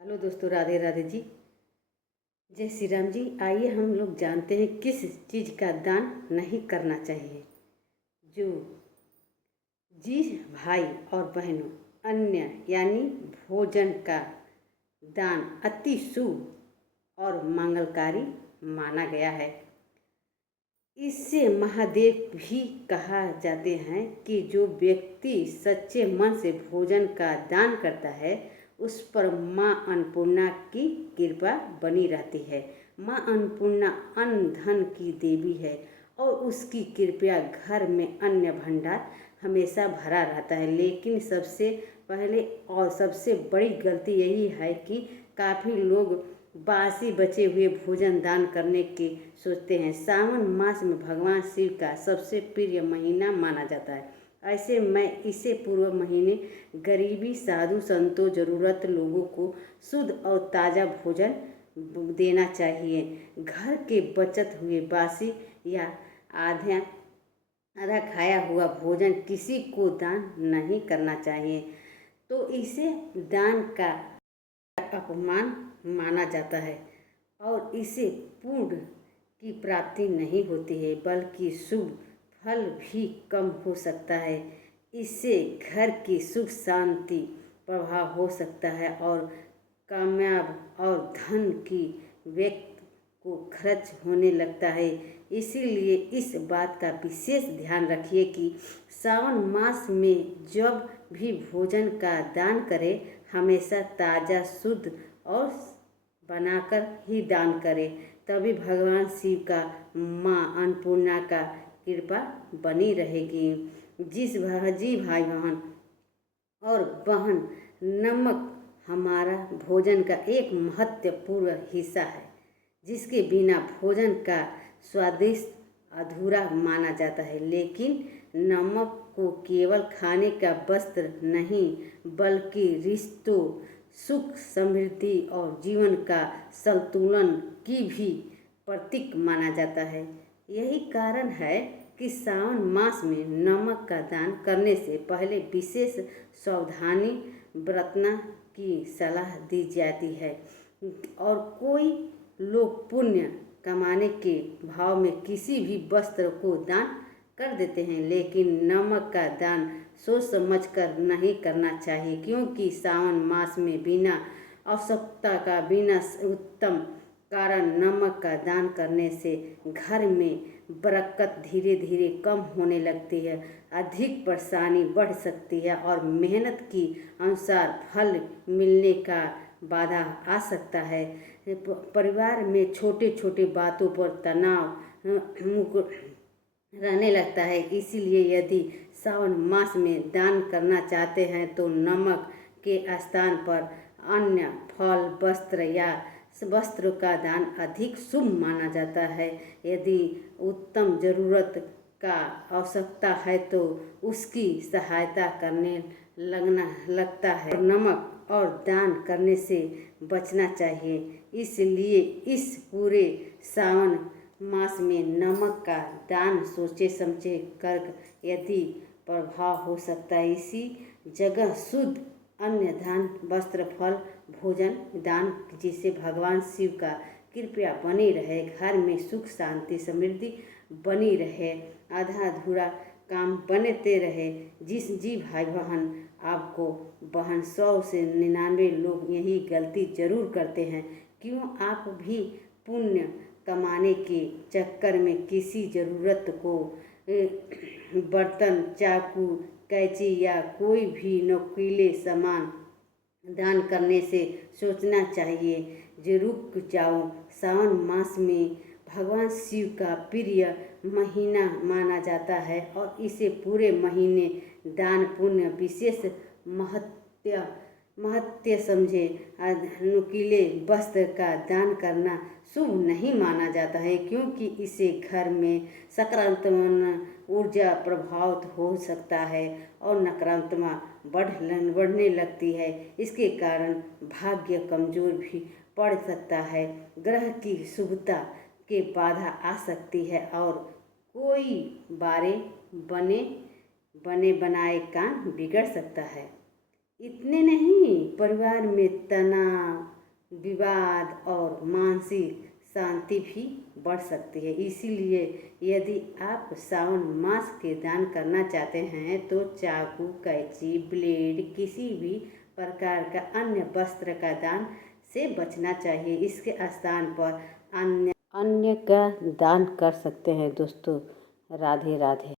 Hello दोस्तों, राधे राधे जी। जय श्री राम जी। आइए हम लोग जानते हैं किस चीज़ का दान नहीं करना चाहिए। जो जी भाई और बहनों, अन्य यानी भोजन का दान अति शुभ और मंगलकारी माना गया है। इससे महादेव भी कहा जाते हैं कि जो व्यक्ति सच्चे मन से भोजन का दान करता है उस पर माँ अन्नपूर्णा की कृपा बनी रहती है। माँ अन्नपूर्णा अन्न धन की देवी है और उसकी कृपया घर में अन्न भंडार हमेशा भरा रहता है। लेकिन सबसे पहले और सबसे बड़ी गलती यही है कि काफ़ी लोग बासी बचे हुए भोजन दान करने की सोचते हैं। सावन मास में भगवान शिव का सबसे प्रिय महीना माना जाता है। ऐसे में इसे पूर्व महीने गरीबी साधु संतों ज़रूरत लोगों को शुद्ध और ताज़ा भोजन देना चाहिए। घर के बचत हुए बासी या आधा आधा खाया हुआ भोजन किसी को दान नहीं करना चाहिए, तो इसे दान का अपमान माना जाता है और इसे पुण्य की प्राप्ति नहीं होती है, बल्कि शुभ फल भी कम हो सकता है। इससे घर की सुख शांति प्रभाव हो सकता है और कामयाब और धन की व्यक्ति को खर्च होने लगता है। इसीलिए इस बात का विशेष ध्यान रखिए कि सावन मास में जब भी भोजन का दान करें हमेशा ताज़ा शुद्ध और बनाकर ही दान करें, तभी भगवान शिव का माँ अन्नपूर्णा का कृपा बनी रहेगी। जी भाई बहन और बहन, नमक हमारा भोजन का एक महत्वपूर्ण हिस्सा है जिसके बिना भोजन का स्वादिष्ट अधूरा माना जाता है। लेकिन नमक को केवल खाने का वस्त्र नहीं बल्कि रिश्तों, सुख समृद्धि और जीवन का संतुलन की भी प्रतीक माना जाता है। यही कारण है कि सावन मास में नमक का दान करने से पहले विशेष सावधानी बरतना की सलाह दी जाती है। और कोई लोग पुण्य कमाने के भाव में किसी भी वस्त्र को दान कर देते हैं, लेकिन नमक का दान सोच समझ कर नहीं करना चाहिए, क्योंकि सावन मास में बिना आवश्यकता का बिना उत्तम कारण नमक का दान करने से घर में बरकत धीरे धीरे कम होने लगती है, अधिक परेशानी बढ़ सकती है और मेहनत की अनुसार फल मिलने का बाधा आ सकता है। परिवार में छोटे छोटे बातों पर तनाव रहने लगता है। इसीलिए यदि सावन मास में दान करना चाहते हैं तो नमक के स्थान पर अन्य फल वस्त्र का दान अधिक शुभ माना जाता है। यदि उत्तम जरूरत का आवश्यकता है तो उसकी सहायता करने लगता है। नमक और दान करने से बचना चाहिए। इसलिए इस पूरे सावन मास में नमक का दान सोचे समझे कर यदि प्रभाव हो सकता है। इसी जगह शुद्ध अन्न दान वस्त्र फल भोजन दान, जिससे भगवान शिव का कृपया बनी रहे, घर में सुख शांति समृद्धि बनी रहे, आधा अधूरा काम बनते रहे। जी भाई बहन, आपको बहन 100 से 99 लोग यही गलती जरूर करते हैं। क्यों आप भी पुण्य कमाने के चक्कर में किसी ज़रूरत को बर्तन, चाकू, कैंची या कोई भी नुकीले सामान दान करने से सोचना चाहिए। जो रुक जाओ, सावन मास में भगवान शिव का प्रिय महीना माना जाता है और इसे पूरे महीने दान पुण्य विशेष महत्व समझे। नुकीले वस्त्र का दान करना शुभ नहीं माना जाता है, क्योंकि इससे घर में सकारात्मक ऊर्जा प्रभावित हो सकता है और नकारात्मक बढ़ने लगती है। इसके कारण भाग्य कमजोर भी पड़ सकता है, ग्रह की शुभता के बाधा आ सकती है और कोई बने बनाए काम बिगड़ सकता है। इतने नहीं, परिवार में तनाव, विवाद और मानसिक शांति भी बढ़ सकती है। इसीलिए यदि आप सावन मास के दान करना चाहते हैं तो चाकू, कैंची, ब्लेड, किसी भी प्रकार का अन्य वस्त्र का दान से बचना चाहिए। इसके स्थान पर अन्य का दान कर सकते हैं। दोस्तों, राधे राधे।